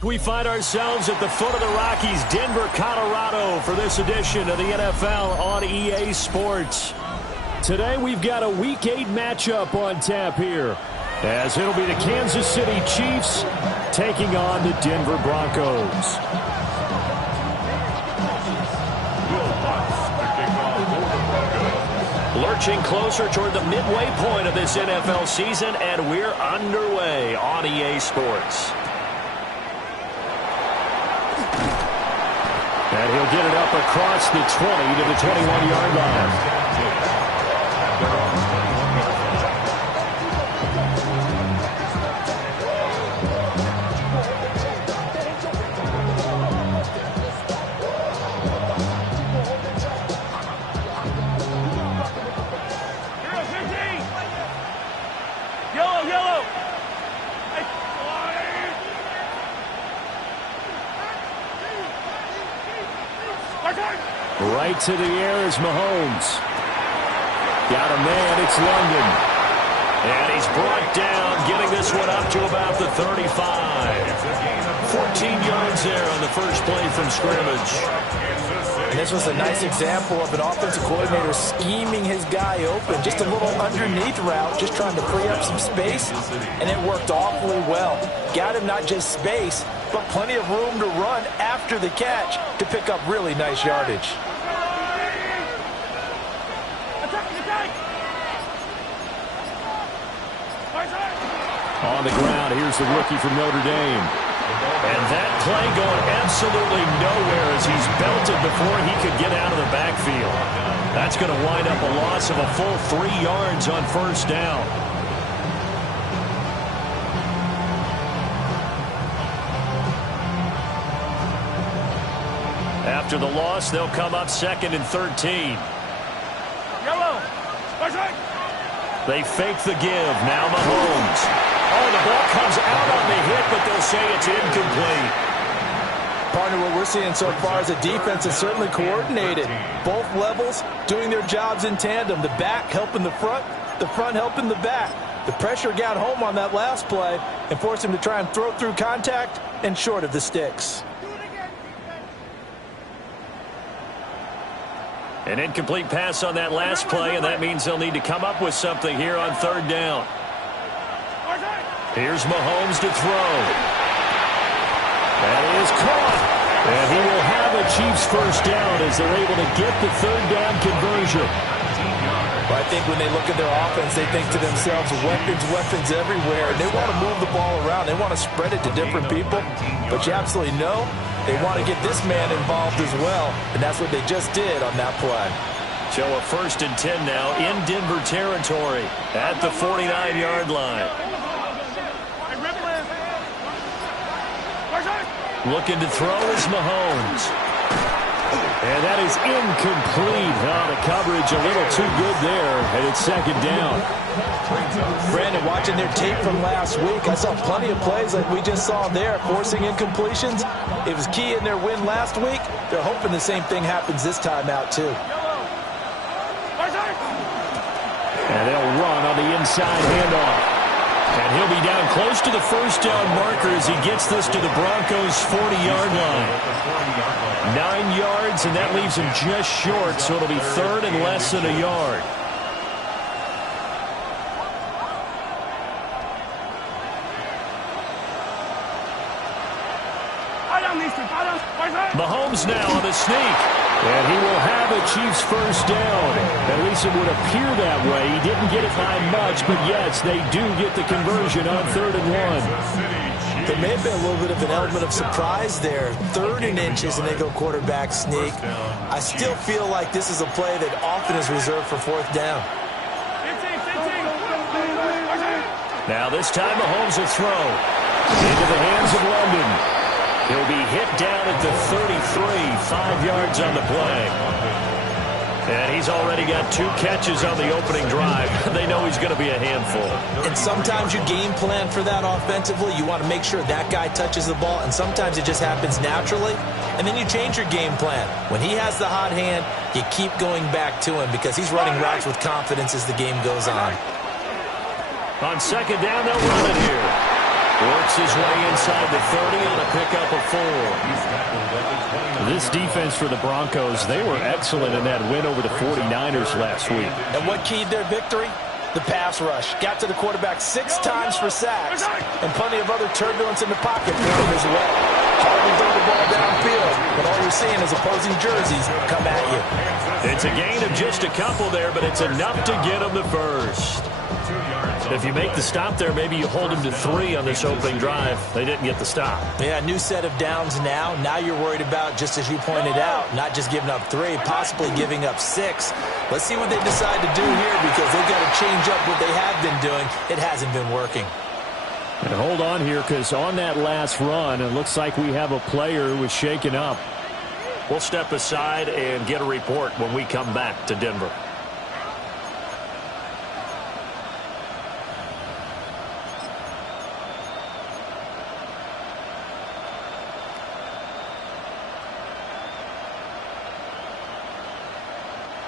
We find ourselves at the foot of the Rockies, Denver, Colorado, for this edition of the NFL on EA Sports. Today we've got a Week 8 matchup on tap here, as it'll be the Kansas City Chiefs taking on the Denver Broncos. Lurching closer toward the midway point of this NFL season, and we're underway on EA Sports. And he'll get it up across the 20 to the 21-yard line. Right to the air is Mahomes. Got a man, it's London. And he's brought down, getting this one up to about the 35. 14 yards there on the first play from scrimmage. And this was a nice example of an offensive coordinator scheming his guy open. Just a little underneath route, just trying to free up some space, and it worked awfully well. Got him not just space, but plenty of room to run after the catch to pick up really nice yardage. On the ground, here's the rookie from Notre Dame. And that play going absolutely nowhere as he's belted before he could get out of the backfield. That's going to wind up a loss of a full 3 yards on first down. After the loss, they'll come up 2nd and 13. They fake the give. Now Mahomes. Oh, the ball comes out on the hit, but they'll say it's incomplete. Partner, what we're seeing so far is the defense is certainly coordinated. Both levels doing their jobs in tandem. The back helping the front helping the back. The pressure got home on that last play and forced him to try and throw through contact and short of the sticks. An incomplete pass on that last play, and that means they'll need to come up with something here on third down. Here's Mahomes to throw. That is caught. And he will have a Chiefs first down as they're able to get the third down conversion. Well, I think when they look at their offense, they think to themselves, weapons everywhere. And they want to move the ball around. They want to spread it to different people. But you absolutely know they want to get this man involved as well. And that's what they just did on that play. So a 1st and 10 now in Denver territory at the 49-yard line. Looking to throw is Mahomes. And that is incomplete. Oh, the coverage a little too good there, and it's 2nd down. Brandon, watching their tape from last week, I saw plenty of plays like we just saw there, forcing incompletions. It was key in their win last week. They're hoping the same thing happens this time out, too. And they'll run on the inside handoff. And he'll be down close to the first down marker as he gets this to the Broncos' 40-yard line. 9 yards, and that leaves him just short, so it'll be 3rd and less than a yard. Mahomes now on the sneak. And he will have a Chiefs first down. At least it would appear that way. He didn't get it by much, but yes, they do get the conversion on 3rd and 1. There may have been a little bit of an element of surprise there. 3rd and inches, and they go quarterback sneak. I still feel like this is a play that often is reserved for 4th down. Now this time Mahomes will throw into the hands of London. He'll be hit down at the 33, 5 yards on the play. And he's already got 2 catches on the opening drive. They know he's going to be a handful. And sometimes you game plan for that offensively. You want to make sure that guy touches the ball, and sometimes it just happens naturally. And then you change your game plan. When he has the hot hand, you keep going back to him because he's running routes with confidence as the game goes on. On second down, they'll run it here. Works his way inside the 30 on a pickup of 4. This defense for the Broncos, they were excellent in that win over the 49ers last week. And what keyed their victory? The pass rush. Got to the quarterback 6 times for sacks, and plenty of other turbulence in the pocket for him as well. Hardly throw the ball downfield, but all you're seeing is opposing jerseys come at you. It's a gain of just a couple there, but it's enough to get him the first. If you make the stop there, maybe you hold them to 3 on this opening drive. They didn't get the stop. Yeah, new set of downs now. Now you're worried about, just as you pointed out, not just giving up 3, possibly giving up 6. Let's see what they decide to do here because they've got to change up what they have been doing. It hasn't been working. And hold on here because on that last run, it looks like we have a player who was shaken up. We'll step aside and get a report when we come back to Denver.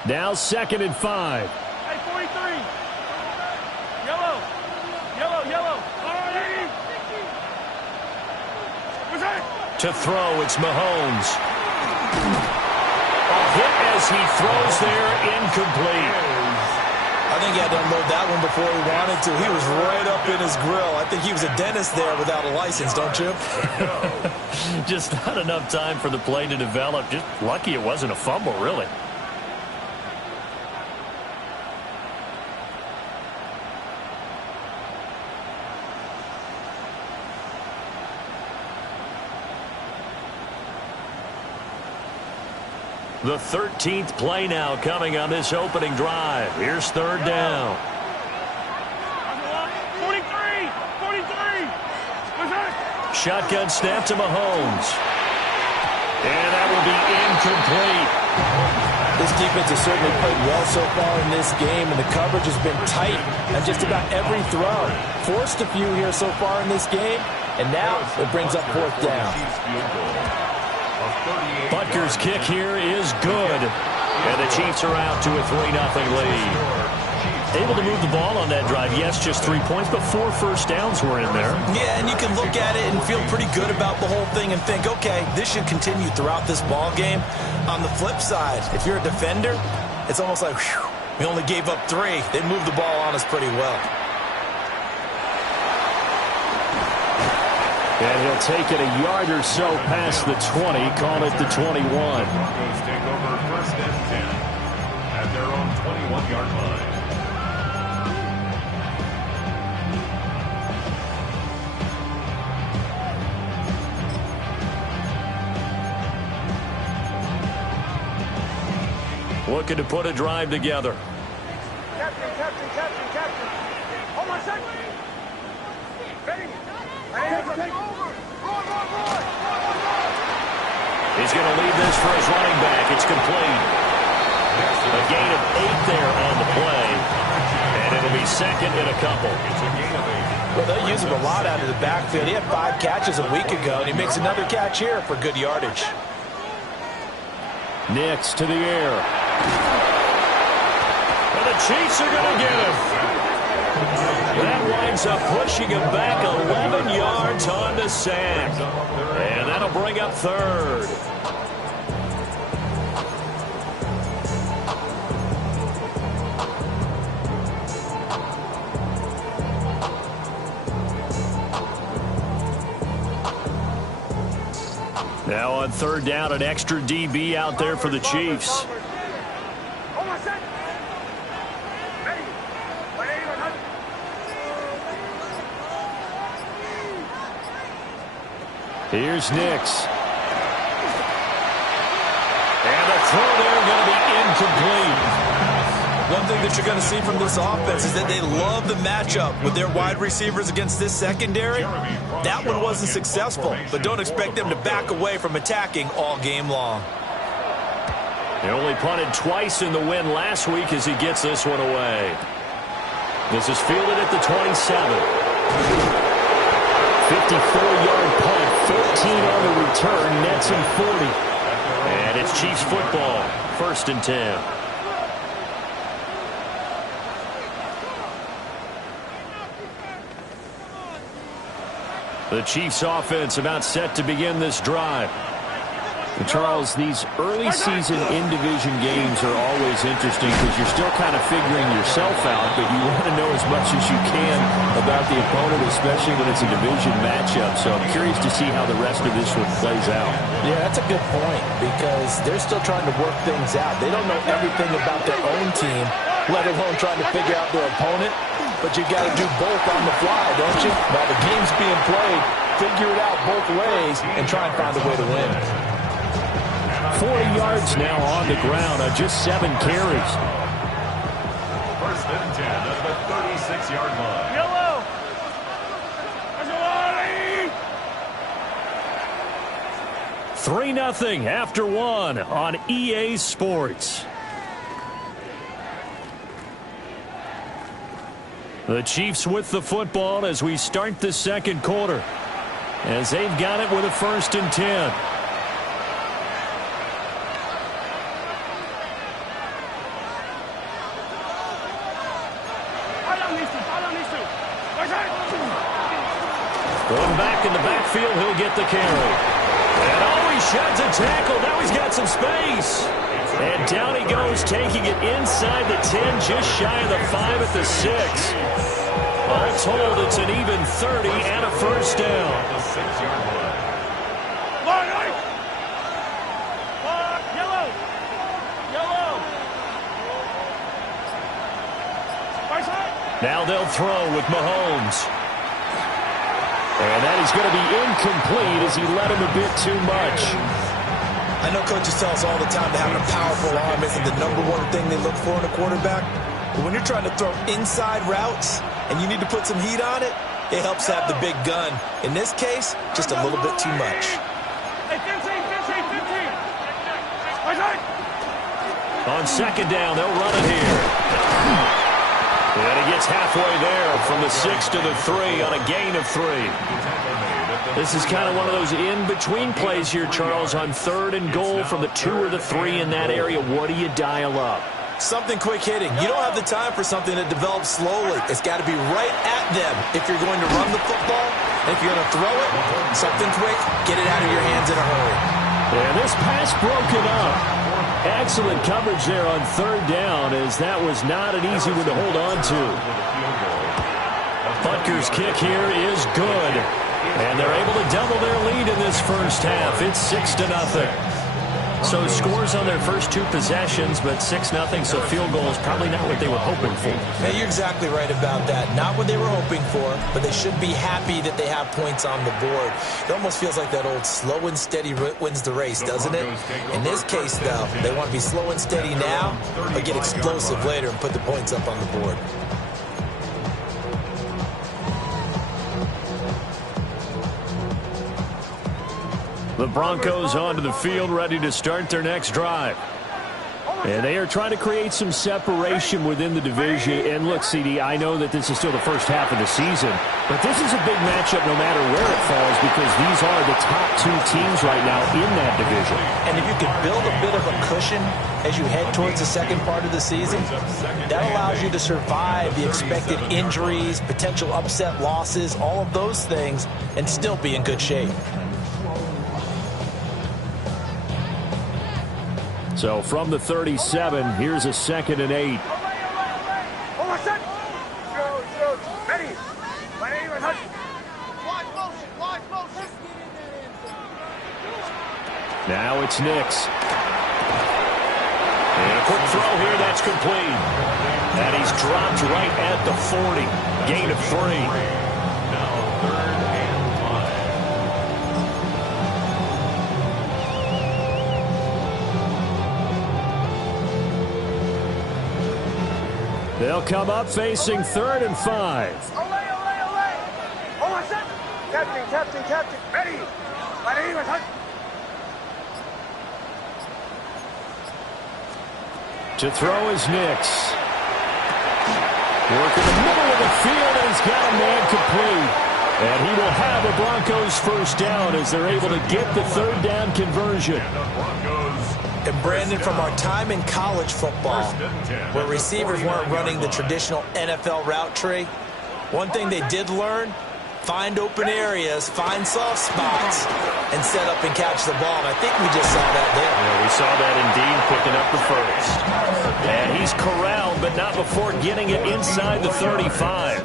Now 2nd and 5. Hey, 43. Yellow. Yellow, yellow. What's that? To throw, it's Mahomes. A hit as he throws there, incomplete. I think he had to unload that one before he wanted to. He was right up in his grill. I think he was a dentist there without a license, don't you? Just not enough time for the play to develop. Just lucky it wasn't a fumble, really. The 13th play now coming on this opening drive. Here's 3rd down. 43. 43. What's that? Shotgun snap to Mahomes. And that will be incomplete. This defense has certainly played well so far in this game, and the coverage has been tight on just about every throw. Forced a few here so far in this game, and now it brings up 4th down. Butker's kick here is good. And the Chiefs are out to a 3-0 lead. Able to move the ball on that drive. Yes, just 3 points, but 4 first downs were in there. Yeah, and you can look at it and feel pretty good about the whole thing and think, okay, this should continue throughout this ball game. On the flip side, if you're a defender, it's almost like, whew, we only gave up 3. They moved the ball on us pretty well. And he'll take it a yard or so past the 20, call it the 21. Broncos take over 1st and 10 at their own 21-yard line. Looking to put a drive together. Captain, captain, captain, captain. Hold my second. Ready? He's going to leave this for his running back. It's complete. A gain of 8 there on the play. And it'll be 2nd and a couple. Well, they use him a lot out of the backfield. He had 5 catches a week ago, and he makes another catch here for good yardage. Nix to the air. And the Chiefs are going to get him. That winds up pushing him back 11 yards on the sack. And that'll bring up 3rd. Now on 3rd down, an extra DB out there for the Chiefs. Here's Nix. And the throw there going to be incomplete. One thing that you're going to see from this offense is that they love the matchup with their wide receivers against this secondary. That one wasn't successful, but don't expect them to back away from attacking all game long. They only punted twice in the win last week as he gets this one away. This is fielded at the 27. 54-yard punt, 14 on the return, nets him 40. And it's Chiefs football, 1st and 10. The Chiefs offense about set to begin this drive. And Charles, these early season in-division games are always interesting because you're still kind of figuring yourself out, but you want to know as much as you can about the opponent, especially when it's a division matchup. So I'm curious to see how the rest of this one plays out. Yeah, that's a good point because they're still trying to work things out. They don't know everything about their own team, let alone trying to figure out their opponent. But you got to do both on the fly, don't you? While the game's being played, figure it out both ways and try and find a way to win. 40 yards now on the ground on just 7 carries. 1st and 10 at the 36-yard line. Yellow. 3-0 after 1 on EA Sports. The Chiefs with the football as we start the 2nd quarter, as they've got it with a 1st and 10. Going back in the backfield, he'll get the carry. And oh, he sheds a tackle. Now he's got some space. And down he goes, taking it inside the 10, just shy of the 5 at the 6. All told, it's an even 30 and a 1st down. The 6-yard line. Yellow. Now they'll throw with Mahomes. And that is going to be incomplete as he led him a bit too much. I know coaches tell us all the time that having a powerful arm isn't the #1 thing they look for in a quarterback. But when you're trying to throw inside routes and you need to put some heat on it, it helps to have the big gun. In this case, just a little bit too much. Hey, 15. On 2nd down, they'll run it here. And he gets halfway there from the 6 to the 3 on a gain of 3. This is kind of one of those in-between plays here, Charles, on 3rd and goal from the 2 or the 3 in that area. What do you dial up? Something quick hitting. You don't have the time for something that develops slowly. It's got to be right at them if you're going to run the football. And if you're going to throw it, something quick, get it out of your hands in a hurry. And this pass broken up. Excellent coverage there on 3rd down, as that was not an easy one to hold on to. Butker's kick here is good. And they're able to double their lead in this 1st half. It's 6-0. So scores on their first 2 possessions, but 6-0, so field goal is probably not what they were hoping for. Yeah, you're exactly right about that. Not what they were hoping for, but they should be happy that they have points on the board. It almost feels like that old slow and steady wins the race, doesn't it? In this case, though, they want to be slow and steady now, but get explosive later and put the points up on the board. The Broncos onto the field, ready to start their next drive. And they are trying to create some separation within the division. And look, CD, I know that this is still the first half of the season, but this is a big matchup no matter where it falls because these are the top 2 teams right now in that division. And if you could build a bit of a cushion as you head towards the second part of the season, that allows you to survive the expected injuries, potential upset losses, all of those things, and still be in good shape. So from the 37, here's a 2nd and 8. Hold on, set. Ready. Wide motion. Now it's Nix. And a quick throw here, that's complete. And he's dropped right at the 40. Gain of 3. Now 3rd and 5. They'll come up facing 3rd and 5. Olay. Hold on, set. Captain. Ready. To throw is Nix. Working the middle of the field, and he's got a man complete. And he will have a Broncos first down as they're able to get the third down conversion. And Brandon, from our time in college football, where receivers weren't running the traditional NFL route tree, one thing they did learn, find open areas, find soft spots, and set up and catch the ball. And I think we just saw that there. Yeah, we saw that indeed, picking up the first. And he's corralled, but not before getting it inside the 35.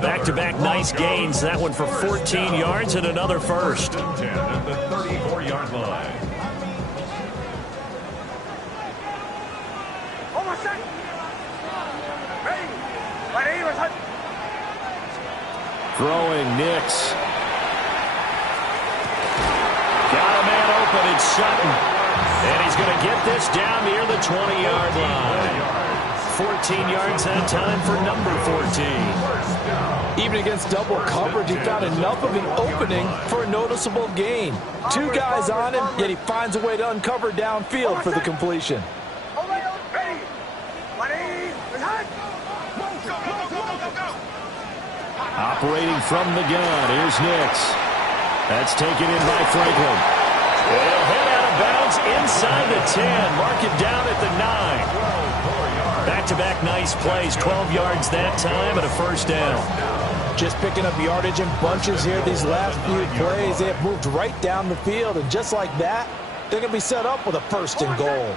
Back-to-back nice gains. That one for 14 yards and another first. At the 34-yard line. Throwing Nix. Got a man open. It's Sutton. And he's going to get this down near the 20-yard line. 14 yards that time for number 14. Even against double coverage, he found enough of an opening for a noticeable gain. Two guys on him, yet he finds a way to uncover downfield for the completion. Operating from the gun, here's Nix. That's taken in by Franklin. He'll hit out of bounds inside the 10. Mark it down at the 9. Back-to-back nice plays, 12 yards that time and a first down. Just picking up yardage in bunches here these last few plays. They have moved right down the field, and just like that, they're going to be set up with a first and goal.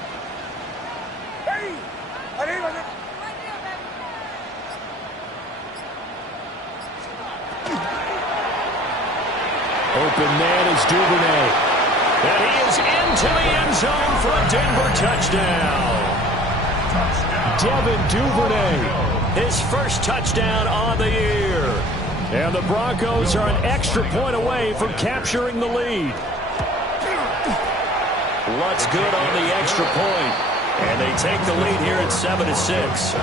Open man is Duvernay. And he is into the end zone for a Denver touchdown. Devin Duvernay, his first touchdown on the year. And the Broncos are an extra point away from capturing the lead. What's good on the extra point? And they take the lead here at 7-6.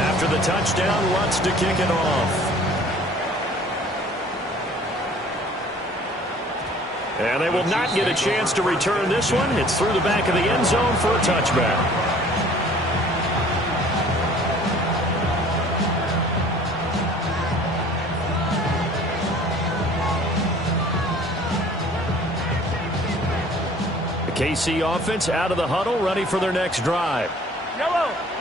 After the touchdown, Lutz to kick it off. And they will not get a chance to return this one. It's through the back of the end zone for a touchback. The KC offense out of the huddle, ready for their next drive.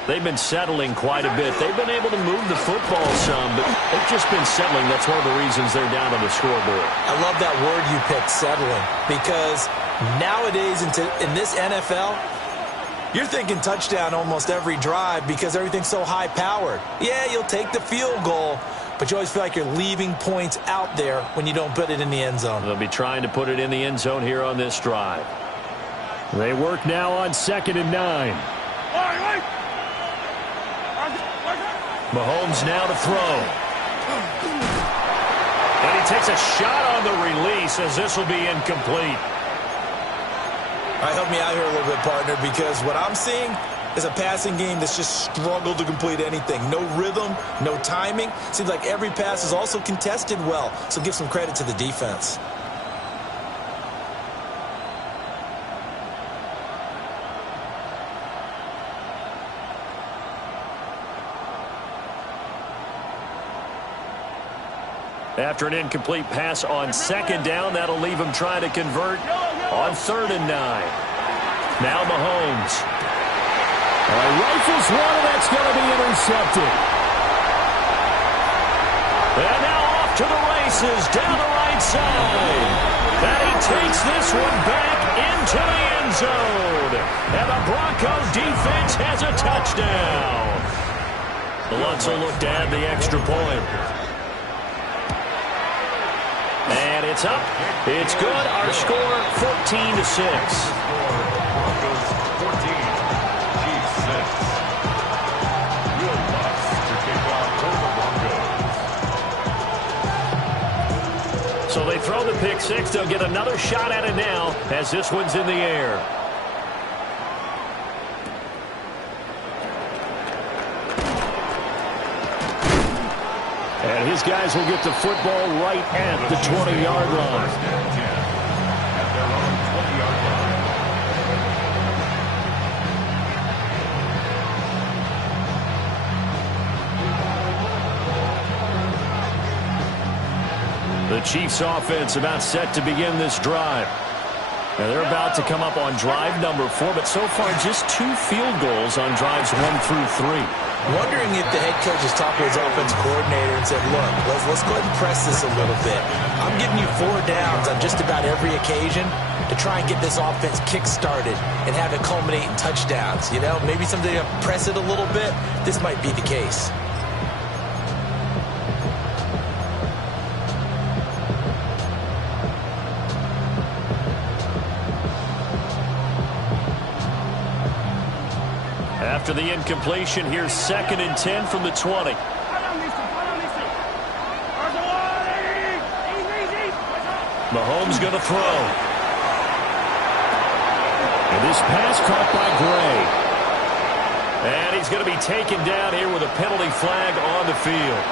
They've been settling quite a bit. They've been able to move the football some, but they've just been settling. That's one of the reasons they're down on the scoreboard. I love that word you picked, settling, because nowadays in this NFL, you're thinking touchdown almost every drive because everything's so high-powered. Yeah, you'll take the field goal, but you always feel like you're leaving points out there when you don't put it in the end zone. They'll be trying to put it in the end zone here on this drive. They work now on 2nd and 9. Mahomes now to throw. And he takes a shot on the release as this will be incomplete. All right, help me out here a little bit, partner, because what I'm seeing is a passing game that's just struggled to complete anything. No rhythm, no timing. Seems like every pass is also contested well, so give some credit to the defense. After an incomplete pass on 2nd down, that'll leave him trying to convert on 3rd and 9. Now Mahomes. Rifles one, and that's going to be intercepted. And now off to the races down the right side. And he takes this one back into the end zone. And the Broncos defense has a touchdown. The Lutz will look to add the extra point. And it's up. It's good. Our score, 14-6. So they throw the pick six. They'll get another shot at it now as this one's in the air. And his guys will get the football right at the 20-yard line. First and 10 at their own 20-yard line. The Chiefs offense about set to begin this drive. Now they're about to come up on drive number 4, but so far just 2 field goals on drives 1 through 3. Wondering if the head coach has talked to his offense coordinator and said, look, let's go ahead and press this a little bit. I'm giving you 4 downs on just about every occasion to try and get this offense kick-started and have it culminate in touchdowns. You know, maybe someday you press it a little bit. This might be the case. After the incompletion, here's 2nd and 10 from the 20. Mahomes going to throw. And this pass caught by Gray. And he's going to be taken down here with a penalty flag on the field.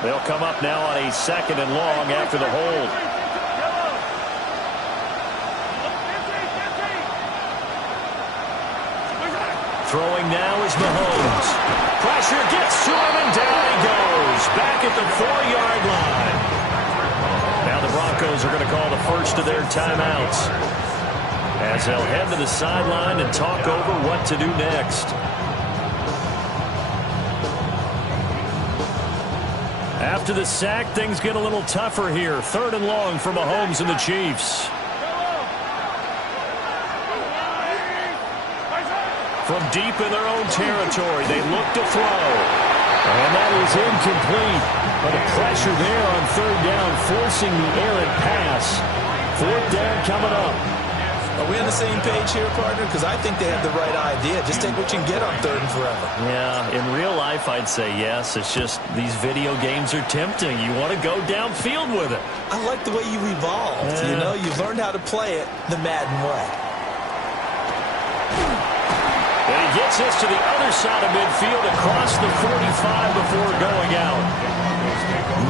They'll come up now on a 2nd and long after the hold. Throwing now is Mahomes. Pressure gets to him, and down he goes. Back at the 4-yard line. Now the Broncos are going to call the first of their timeouts, as they'll head to the sideline and talk over what to do next. After the sack, things get a little tougher here. 3rd and long for Mahomes and the Chiefs. From deep in their own territory, they look to throw. And that is incomplete. But the pressure there on 3rd down, forcing the errant pass. 4th down coming up. Are we on the same page here, partner? Because I think they have the right idea. Just take what you can get on 3rd and forever. Yeah, in real life, I'd say yes. It's just these video games are tempting. You want to go downfield with it. I like the way you evolved. You know, you learned how to play it the Madden way. And he gets us to the other side of midfield across the 45 before going out.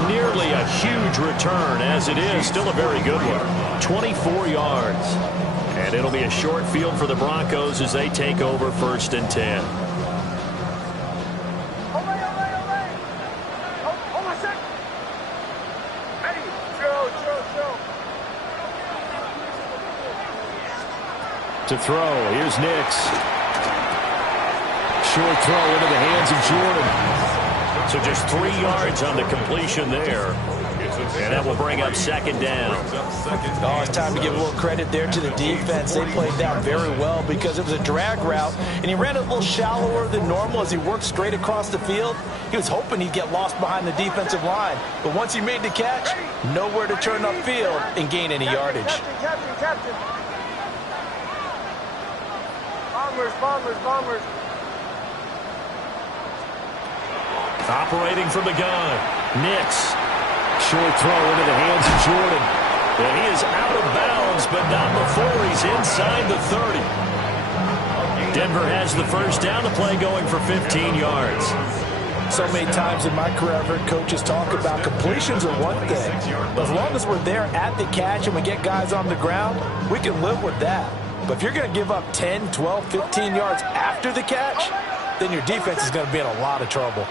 Nearly a huge return, as it is. Still a very good one. 24 yards. And it'll be a short field for the Broncos as they take over 1st and 10. To throw, here's Nix. Short throw into the hands of Jordan. So just 3 yards on the completion there. And that will bring up 2nd down. Oh, it's time to give a little credit there to the defense. They played that very well because it was a drag route, and he ran it a little shallower than normal as he worked straight across the field. He was hoping he'd get lost behind the defensive line. But once he made the catch, nowhere to turn upfield and gain any yardage. Captain. Bombers. Operating from the gun, Nix. Short throw into the hands of Jordan. And he is out of bounds, but not before he's inside the 30. Denver has the 1st down. The play going for 15 yards. So many times in my career, I've heard coaches talk about completions are one thing. But as long as we're there at the catch and we get guys on the ground, we can live with that. But if you're going to give up 10, 12, 15 yards after the catch, then your defense is going to be in a lot of trouble.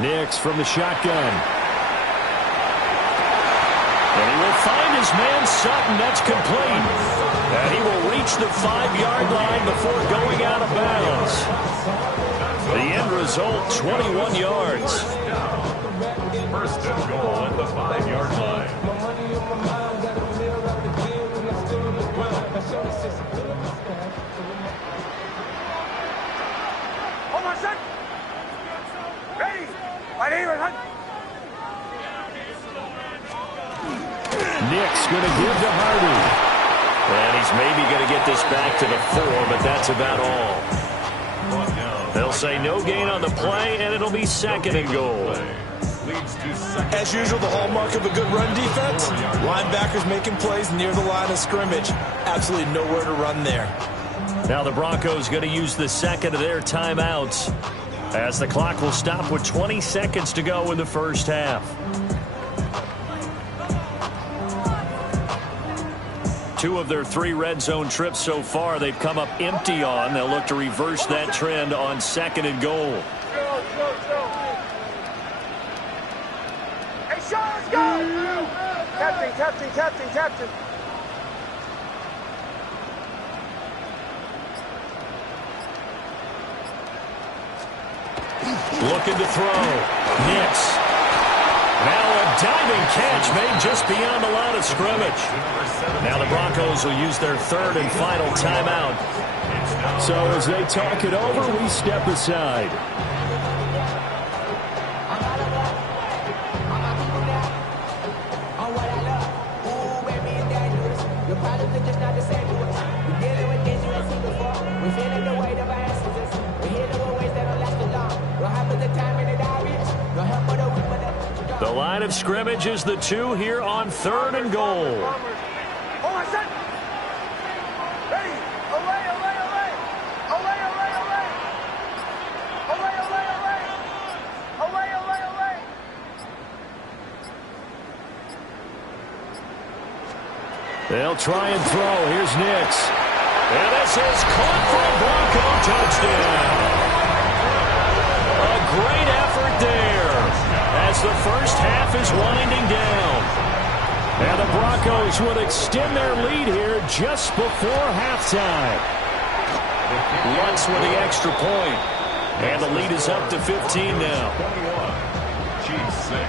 Nix from the shotgun. And he will find his man Sutton. That's complete. And he will reach the 5-yard line before going out of bounds. The end result, 21 yards. 1st and goal at the 5-yard line. Hold on a sec. He's maybe going to get this back to the 4, but that's about all. They'll say no gain on the play, and it'll be second and goal. As usual, the hallmark of a good run defense, linebackers making plays near the line of scrimmage. Absolutely nowhere to run there. Now the Broncos going to use the second of their timeouts as the clock will stop with 20 seconds to go in the first half. Two of their 3 red zone trips so far they've come up empty on. They'll look to reverse that trend on second and goal. Hey, Sean, let's go! Captain. Looking to throw. Nix. Now a diving catch made just beyond the line of scrimmage. Now the Broncos will use their 3rd and final timeout. So as they talk it over, we step aside. The line of scrimmage is the 2 here on 3rd and goal. Hold on, set. Ready. Away. They'll try and throw. Here's Nix. And this is caught for a Bronco touchdown. A great effort there as the first half is winding down. And the Broncos will extend their lead here just before halftime. Lutz with the extra point. And the lead is up to 15 now. 21, Chiefs 6.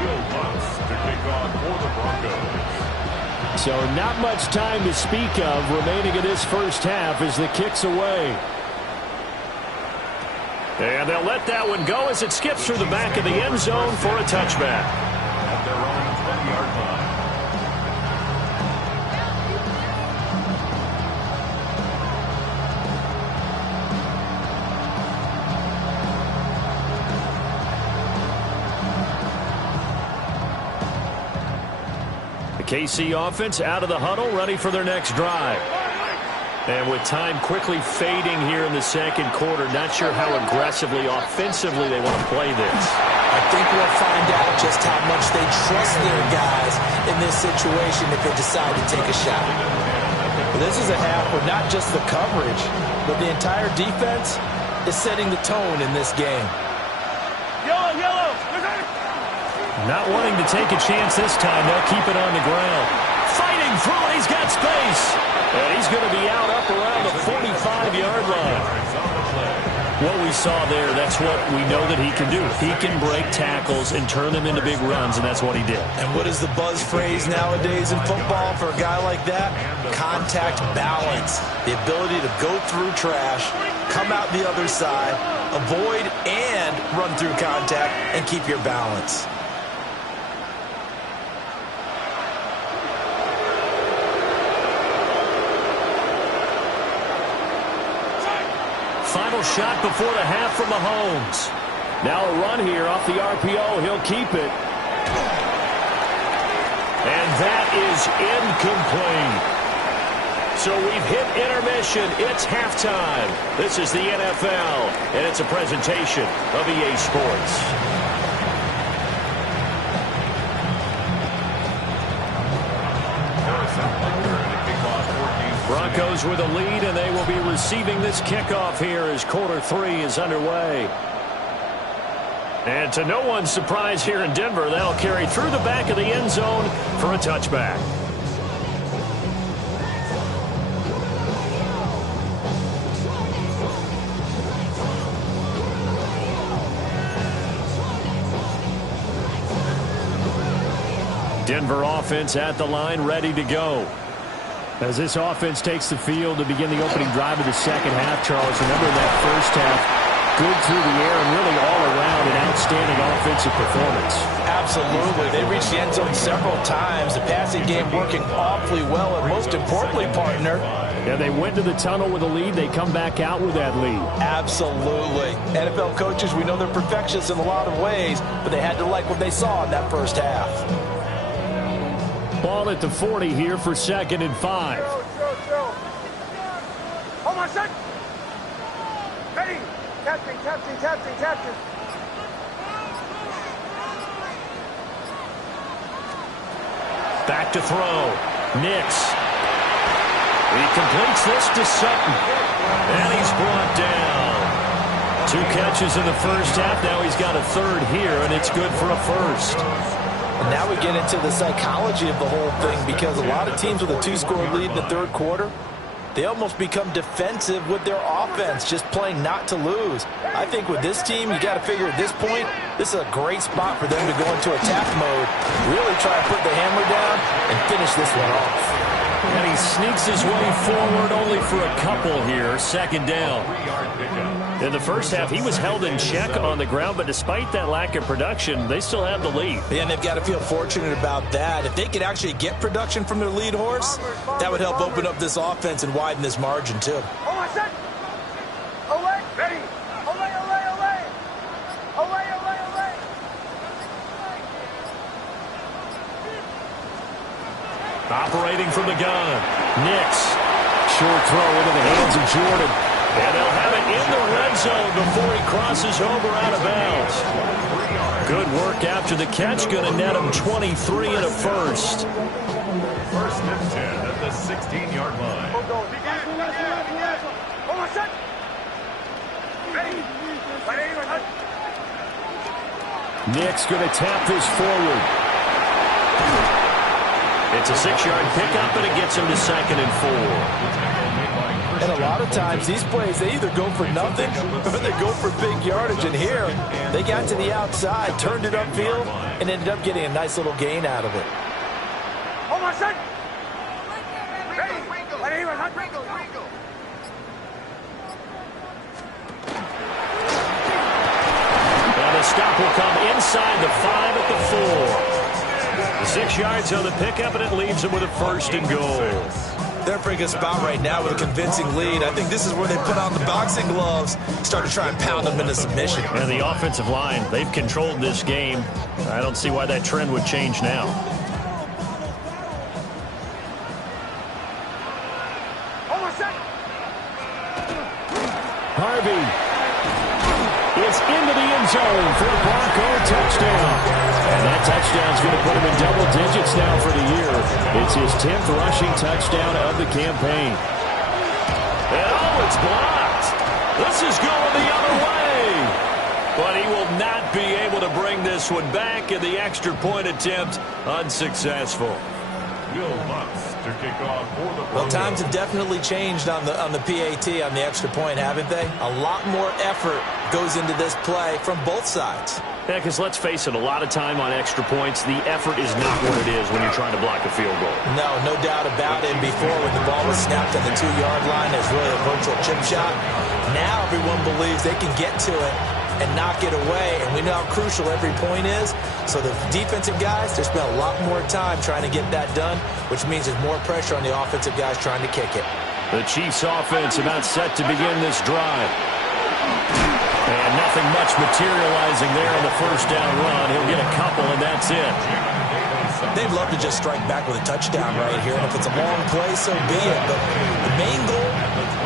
Will Lutz to kick off for the Broncos. So not much time to speak of remaining in this first half as the kick's away. And they'll let that one go as it skips through the back of the end zone for a touchback. At their own 20-yard line. The KC offense out of the huddle, ready for their next drive. And with time quickly fading here in the second quarter, not sure how aggressively, offensively they want to play this. I think we'll find out just how much they trust their guys in this situation if they decide to take a shot. But this is a half where not just the coverage, but the entire defense is setting the tone in this game. Yellow. Not wanting to take a chance this time, they'll keep it on the ground. Fighting through it, he's got space. And he's going to be out up around the 45-yard line. What we saw there, that's what we know that he can do. He can break tackles and turn them into big runs, and that's what he did. And what is the buzz phrase nowadays in football for a guy like that? Contact balance. The ability to go through trash, come out the other side, avoid and run through contact, and keep your balance. Final shot before the half from Mahomes. Now a run here off the RPO. He'll keep it. And that is incomplete. So we've hit intermission. It's halftime. This is the NFL, and it's a presentation of EA Sports. Broncos with a lead, and they will be receiving this kickoff here as quarter 3 is underway. And to no one's surprise here in Denver, that'll carry through the back of the end zone for a touchback. Denver offense at the line, ready to go. As this offense takes the field to begin the opening drive of the second half, Charles, remember that first half, good through the air and really all around an outstanding offensive performance. Absolutely. They reached the end zone several times. The passing game working awfully well, and most importantly, partner, yeah, they went to the tunnel with a lead. They come back out with that lead. Absolutely. NFL coaches, we know they're perfectionists in a lot of ways, but they had to like what they saw in that first half. Ball at the 40 here for 2nd and 5. Chill. Hold on, set. Ready. Captain. Back to throw. Nix. He completes this to Sutton. And he's brought down. 2 catches in the first half. Now he's got a 3rd here, and it's good for a 1st. And now we get into the psychology of the whole thing, because a lot of teams with a 2-score lead in the 3rd quarter, they almost become defensive with their offense, just playing not to lose. I think with this team, you got to figure at this point, this is a great spot for them to go into attack mode, really try to put the hammer down and finish this one off. And he sneaks his way forward only for a couple here. 2nd down. In the first half, he was held in check on the ground, but despite that lack of production, they still have the lead. Yeah, and they've got to feel fortunate about that. If they could actually get production from their lead horse, that would help open up this offense and widen this margin, too. Hold on, set. Away. Ready. Away. Operating from the gun. Nix. Short throw into the hands of Jordan. And they'll have it in the red zone before he crosses over out of bounds. Good work after the catch. Going to net him 23 and a 1st. 1st and 10 at the 16-yard line. Hold on, set. Ready. Nix going to tap this forward. It's a 6-yard pickup, and it gets him to 2nd and 4. And a lot of times, these plays, they either go for nothing or they go for big yardage. And here, they got to the outside, turned it upfield, and ended up getting a nice little gain out of it. Hold on, set. Ready. And the stop will come inside the 5 at the 4. 6 yards on the pickup, and it leaves him with a 1st and goal. They're in a pretty good spot right now with a convincing lead. I think this is where they put on the boxing gloves, start to try and pound them into submission. And the offensive line, they've controlled this game. I don't see why that trend would change now. Harvey is into the end zone for the Bronco touchdown. And that touchdown's going to put him in double digits now for the year. It's his 10th rushing touchdown of the campaign. And oh, it's blocked. This is going the other way. But he will not be able to bring this one back, and the extra point attempt unsuccessful. Will Lutz to kick off for the Broncos. Well, times have definitely changed on the PAT, on the extra point, haven't they? A lot more effort goes into this play from both sides. Yeah, because let's face it, a lot of time on extra points, the effort is not what it is when you're trying to block a field goal. No doubt about it. And before, when the ball was snapped on the 2-yard line, there's really a virtual chip shot. Now everyone believes they can get to it and knock it away, and we know how crucial every point is. So the defensive guys, they spend a lot more time trying to get that done, which means there's more pressure on the offensive guys trying to kick it. The Chiefs offense about set to begin this drive. And nothing much materializing there on the 1st down run. He'll get a couple, and that's it. They'd love to just strike back with a touchdown right here, and if it's a long play, so be it. But the main goal,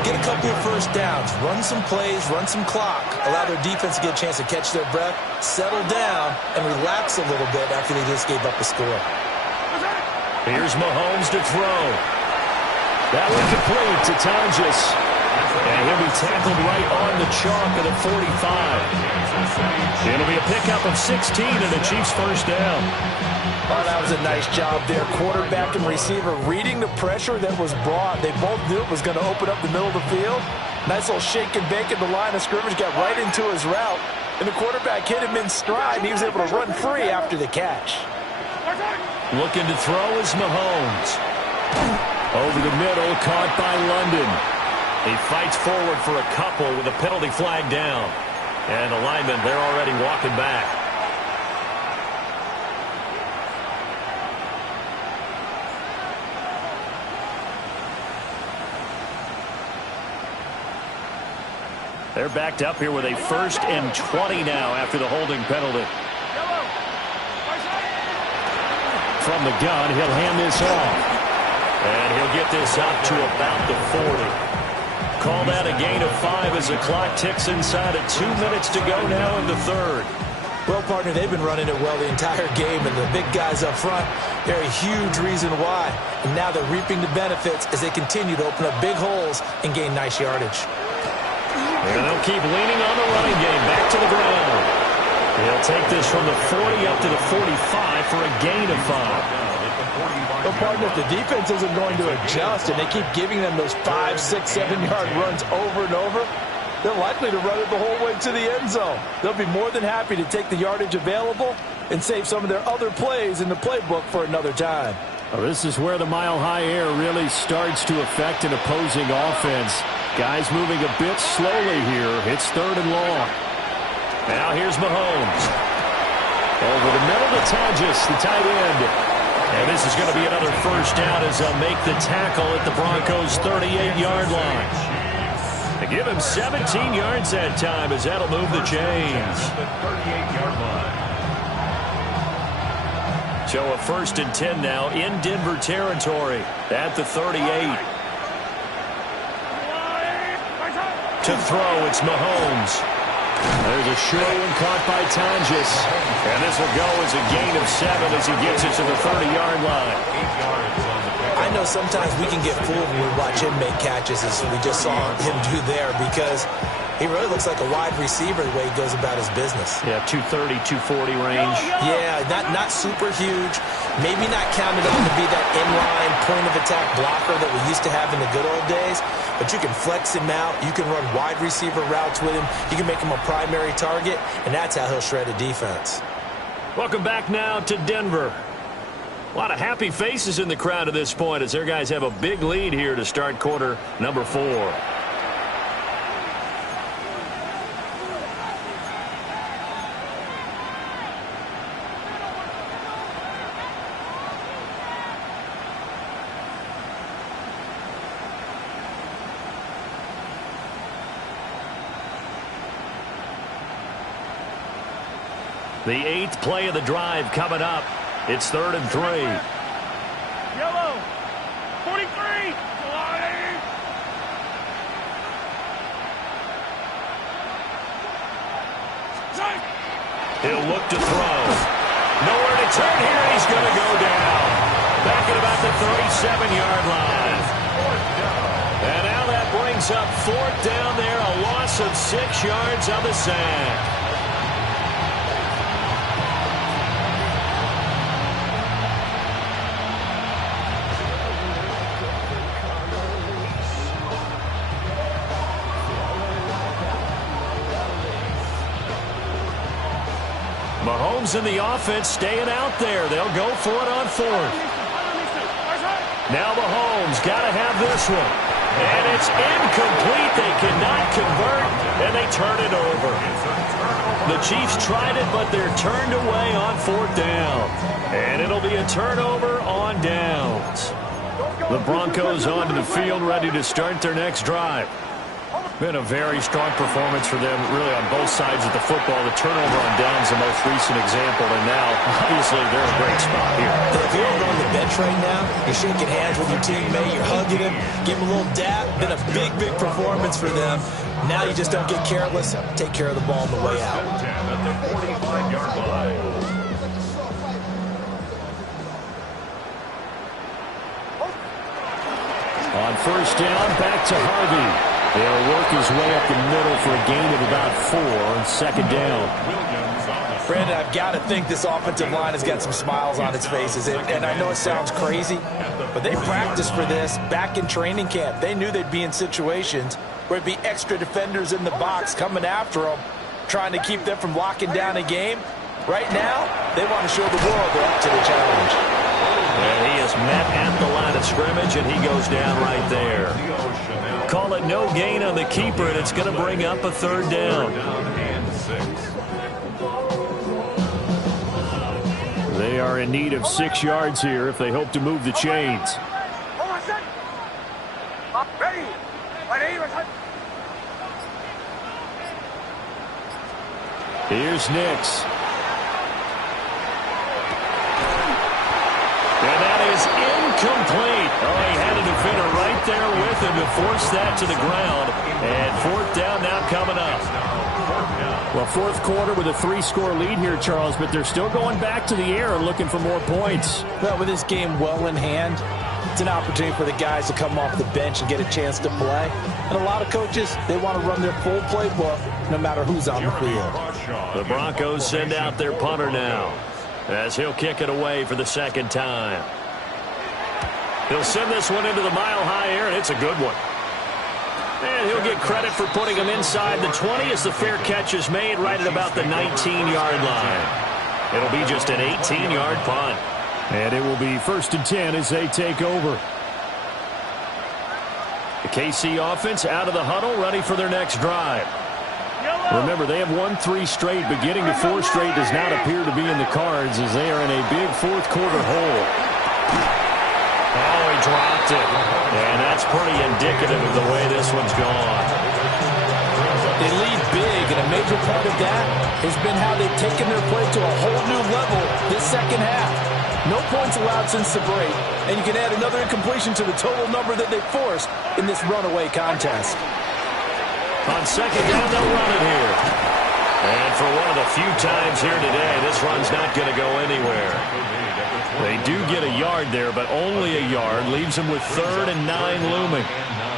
get a couple of 1st downs, run some plays, run some clock, allow their defense to get a chance to catch their breath, settle down, and relax a little bit after they just gave up the score. Here's Mahomes to throw. That one complete to Tonjes. And he'll be tackled right on the chalk of the 45. It'll be a pickup of 16 and the Chiefs' 1st down. Oh, that was a nice job there. Quarterback and receiver reading the pressure that was brought. They both knew it was going to open up the middle of the field. Nice little shake and bake at the line of scrimmage. Got right into his route. And the quarterback hit him in stride, and he was able to run free after the catch. Looking to throw is Mahomes. Over the middle, caught by London. He fights forward for a couple with a penalty flag down. And the linemen, they're already walking back. They're backed up here with a 1st and 20 now after the holding penalty. From the gun, he'll hand this off. And he'll get this up to about the 40. Call that a gain of 5 as the clock ticks inside of 2 minutes to go now in the 3rd. Well, partner, they've been running it well the entire game, and the big guys up front, they're a huge reason why. And now they're reaping the benefits as they continue to open up big holes and gain nice yardage. And they'll keep leaning on the running game. Back to the ground. He'll take this from the 40 up to the 45 for a gain of 5. Well, partner, if the defense isn't going to adjust and they keep giving them those 5, 6, 7-yard runs over and over, they're likely to run it the whole way to the end zone. They'll be more than happy to take the yardage available and save some of their other plays in the playbook for another time. Well, this is where the mile-high air really starts to affect an opposing offense. Guys moving a bit slowly here. It's 3rd and long. Now here's Mahomes. Over the middle to Tages, the tight end. And this is going to be another 1st down as they'll make the tackle at the Broncos' 38-yard line. They give him 17 yards that time as that'll move the chains. So a 1st and 10 now in Denver territory at the 38. To throw, it's Mahomes. There's a short one caught by Tages. And this will go as a gain of 7 as he gets it to the 30-yard line. I know sometimes we can get fooled when we watch him make catches, as we just saw him do there, because he really looks like a wide receiver the way he goes about his business. Yeah, 230, 240 range. Yeah, not super huge. Maybe not counted on to be that inline point-of-attack blocker that we used to have in the good old days. But you can flex him out. You can run wide receiver routes with him. You can make him a primary target, and that's how he'll shred a defense. Welcome back now to Denver. A lot of happy faces in the crowd at this point as their guys have a big lead here to start quarter number 4. The 8th play of the drive coming up. It's 3rd and 3. Yellow. 43. He'll look to throw. Nowhere to turn here. He's going to go down. Back at about the 37-yard line. And now that brings up 4th down there. A loss of 6 yards on the sack. Mahomes and the offense staying out there. They'll go for it on 4th. Now Mahomes got to have this one. And it's incomplete. They cannot convert, and they turn it over. The Chiefs tried it, but they're turned away on 4th down. And it'll be a turnover on downs. The Broncos onto the field, ready to start their next drive. Been a very strong performance for them, really, on both sides of the football. The turnover on downs, the most recent example, and now, obviously, they're in a great spot here. If you're on the bench right now, you're shaking hands with your teammate, you're hugging him, give him a little dap. Been a big, big performance for them. Now you just don't get careless. Take care of the ball on the way out. At the 45-yard line. On 1st down, back to Harvey. They'll work his way up the middle for a gain of about 4 on 2nd down. Brandon, I've got to think this offensive line has got some smiles on its faces. And I know it sounds crazy, but they practiced for this back in training camp. They knew they'd be in situations where it'd be extra defenders in the box coming after them, trying to keep them from locking down a game. Right now, they want to show the world they're up to the challenge. And he is met at the line of scrimmage, and he goes down right there. Call it no gain on the keeper, and it's going to bring up a 3rd down. They are in need of 6 yards here if they hope to move the chains. Here's Nix. And that is incomplete. Oh, he had a defender right there with him to force that to the ground. And fourth down now coming up. Well, fourth quarter with a 3-score lead here, Charles, but they're still going back to the air and looking for more points. Well, with this game well in hand, it's an opportunity for the guys to come off the bench and get a chance to play. And a lot of coaches, they want to run their full playbook no matter who's on the field. The Broncos send out their punter now, as he'll kick it away for the second time. He'll send this one into the mile-high air, and it's a good one. And he'll get credit for putting him inside the 20 as the fair catch is made right at about the 19-yard line. It'll be just an 18-yard punt. And it will be 1st and 10 as they take over. The KC offense out of the huddle, ready for their next drive. Remember, they have won 3 straight, but getting to 4 straight does not appear to be in the cards as they are in a big fourth quarter hole. Oh, he dropped it. And that's pretty indicative of the way this one's gone. They lead big, and a major part of that has been how they've taken their play to a whole new level this second half. No points allowed since the break, and you can add another incompletion to the total number that they forced in this runaway contest. On second down, they'll run it here. And for one of the few times here today, this run's not going to go anywhere. They do get a yard there, but only a yard. Leaves them with 3rd and 9 looming.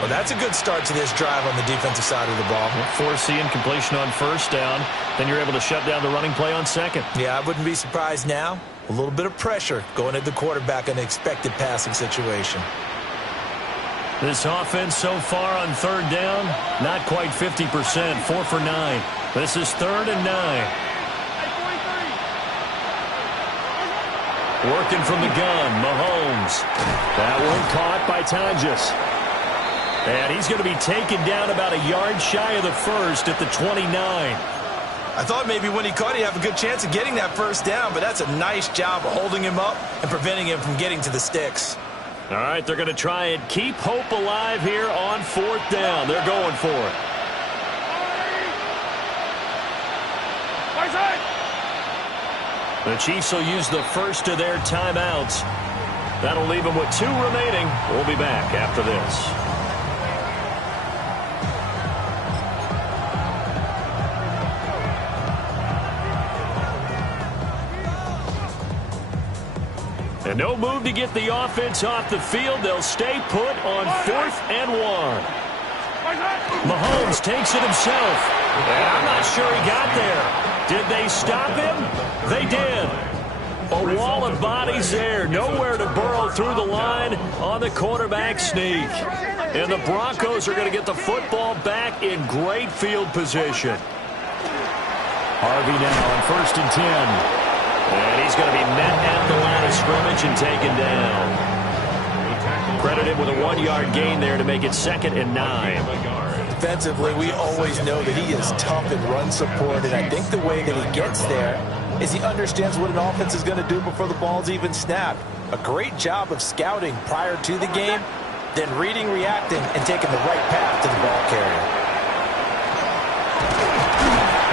Well, that's a good start to this drive on the defensive side of the ball. Force the incompletion on first down. Then you're able to shut down the running play on second. Yeah, I wouldn't be surprised now. A little bit of pressure going at the quarterback in an expected passing situation. This offense so far on 3rd down, not quite 50%, 4 for 9. This is 3rd and 9. Working from the gun, Mahomes. That one caught by Tonjes. And he's going to be taken down about a yard shy of the first at the 29. I thought maybe when he caught it, he'd have a good chance of getting that first down, but that's a nice job of holding him up and preventing him from getting to the sticks. All right, they're going to try and keep hope alive here on 4th down. They're going for it. The Chiefs will use the first of their timeouts. That'll leave them with 2 remaining. We'll be back after this. And no move to get the offense off the field. They'll stay put on 4th and 1. Mahomes takes it himself. And I'm not sure he got there. Did they stop him? They did. A wall of bodies there. Nowhere to burrow through the line on the quarterback sneak. And the Broncos are going to get the football back in great field position. Harvey now on 1st and 10. And he's going to be met at the line of scrimmage and taken down. Credited with a 1-yard gain there to make it 2nd and 9. Defensively, we always know that he is tough in run support, and I think the way that he gets there is he understands what an offense is going to do before the ball's even snapped. A great job of scouting prior to the game, then reading, reacting, and taking the right path to the ball carrier.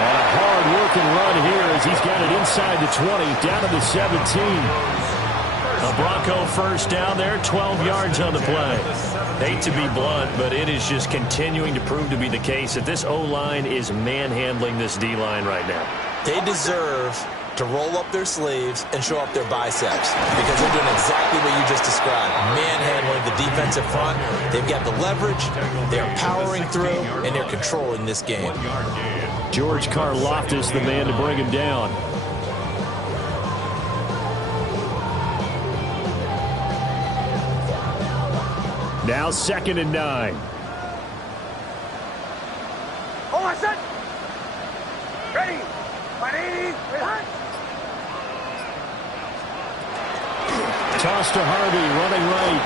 And a hard-working run here as he's got it inside the 20, down to the 17. A Bronco first down there, 12 yards on the play. Hate to be blunt, but it is just continuing to prove to be the case that this O-line is manhandling this D-line right now. They deserve to roll up their sleeves and show up their biceps because they're doing exactly what you just described, manhandling the defensive front. They've got the leverage, they're powering through, and they're controlling this game. George Karlaftis, the man to bring him down. Now 2nd and 9. Hold on, set. Ready. My knees. Toss to Harvey, running right.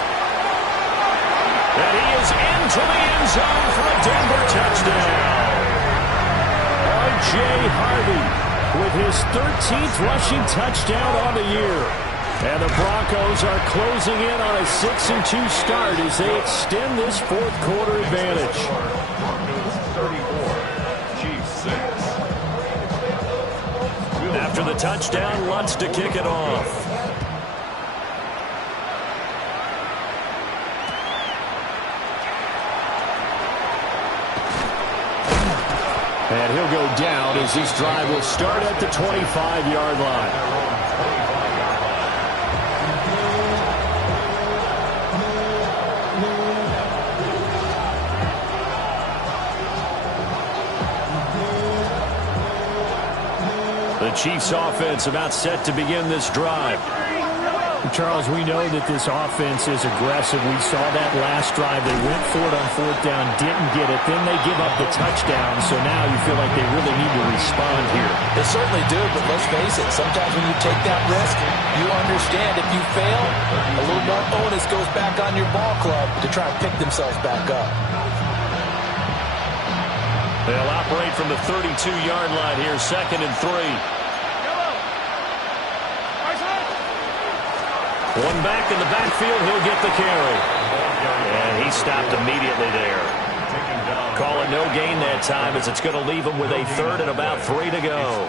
And he is into the end zone for a Denver touchdown. R.J. Harvey with his 13th rushing touchdown on the year. And the Broncos are closing in on a 6-2 start as they extend this fourth quarter advantage. Broncos 34, Chiefs 6. touchdown. Lutz to kick it off. And he'll go down as this drive will start at the 25-yard line. The Chiefs offense about set to begin this drive. Charles, we know that this offense is aggressive. We saw that last drive. They went for it on fourth down, didn't get it. Then they give up the touchdown, so now you feel like they really need to respond here. They certainly do, but let's face it. Sometimes when you take that risk, you understand if you fail, a little more onus goes back on your ball club to try and pick themselves back up. They'll operate from the 32-yard line here, 2nd and 3. One back in the backfield, he'll get the carry. And he stopped immediately there. Call it no gain that time as it's going to leave him with a 3rd and about 3 to go.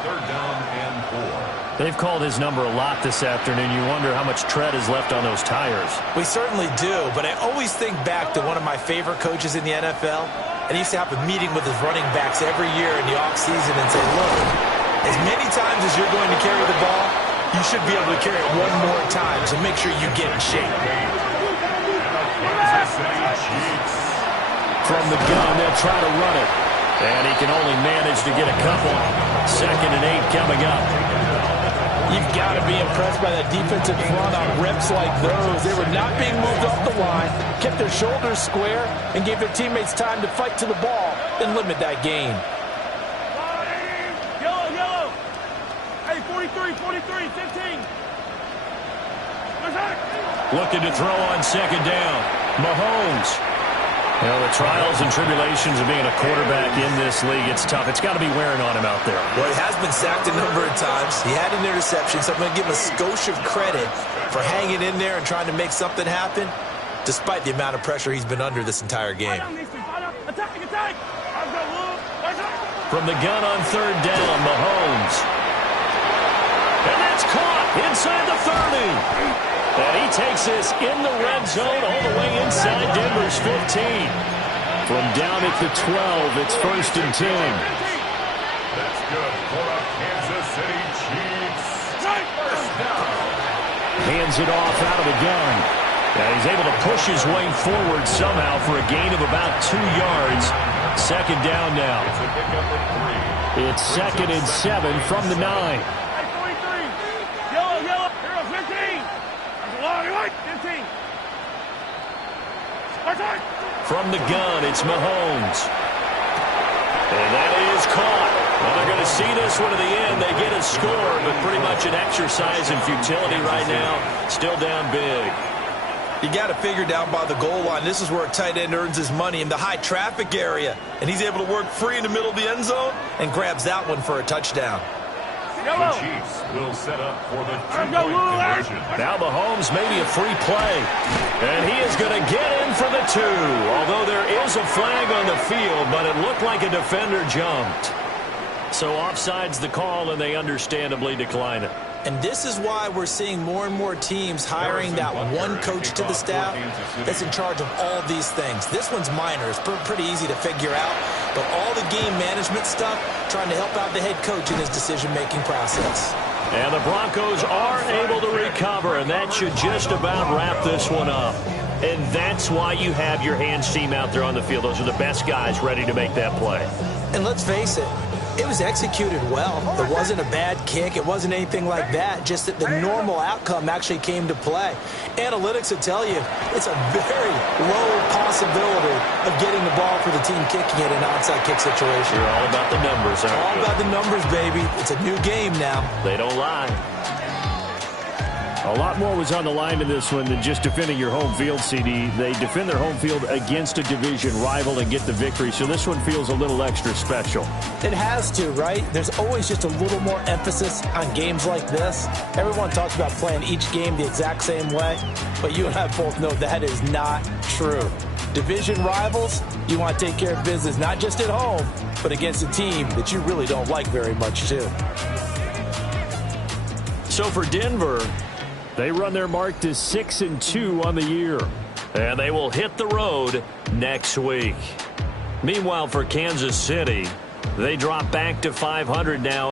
They've called his number a lot this afternoon. You wonder how much tread is left on those tires. We certainly do, but I always think back to one of my favorite coaches in the NFL. And he used to have a meeting with his running backs every year in the offseason and say, look, as many times as you're going to carry the ball, you should be able to carry it one more time, so make sure you get in shape. From the gun, they'll try to run it. And he can only manage to get a couple. 2nd and 8 coming up. You've got to be impressed by that defensive front on reps like those. They were not being moved off the line, kept their shoulders square, and gave their teammates time to fight to the ball and limit that gain. 43, 15. Looking to throw on 2nd down. Mahomes. You know, the trials and tribulations of being a quarterback in this league, it's tough. It's got to be wearing on him out there. Well, he has been sacked a number of times. He had an interception, so I'm going to give him a skosh of credit for hanging in there and trying to make something happen, despite the amount of pressure he's been under this entire game. From the gun on 3rd down, Mahomes. And that's caught inside the 30. And he takes this in the red zone all the way inside Denver's 15. From down at the 12, it's 1st and 10. That's good for a Kansas City Chiefs. First down. Hands it off out of the gun. And he's able to push his way forward somehow for a gain of about 2 yards. 2nd down now. It's 2nd and 7 from the 9. From the gun, it's Mahomes. And that is caught. Well, they're going to see this one to the end. They get a score, but pretty much an exercise in futility right now. Still down big. You got to figure down by the goal line. This is where a tight end earns his money, in the high traffic area. And he's able to work free in the middle of the end zone and grabs that one for a touchdown. The Chiefs will set up for the two-point conversion. Now Mahomes maybe a free play. And he is going to get in for the 2. Although there is a flag on the field, but it looked like a defender jumped. So offside's the call, and they understandably decline it. And this is why we're seeing more and more teams hiring that one coach to the staff that's in charge of all these things. This one's minor. It's pretty easy to figure out. But all the game management stuff, trying to help out the head coach in his decision-making process. And the Broncos are able to recover, and that should just about wrap this one up. And that's why you have your hands team out there on the field. Those are the best guys ready to make that play. And let's face it, it was executed well. There wasn't a bad kick. It wasn't anything like that. Just that the normal outcome actually came to play. Analytics will tell you it's a very low possibility of getting the ball for the team kicking it in an onside kick situation. You're all about the numbers, aren't you? All about the numbers, baby. It's a new game now. They don't lie. A lot more was on the line in this one than just defending your home field, CD. They defend their home field against a division rival and get the victory, so this one feels a little extra special. It has to, right? There's always just a little more emphasis on games like this. Everyone talks about playing each game the exact same way, but you and I both know that is not true. Division rivals, you want to take care of business not just at home, but against a team that you really don't like very much, too. So for Denver, they run their mark to 6-2 on the year. And they will hit the road next week. Meanwhile, for Kansas City, they drop back to 500 now.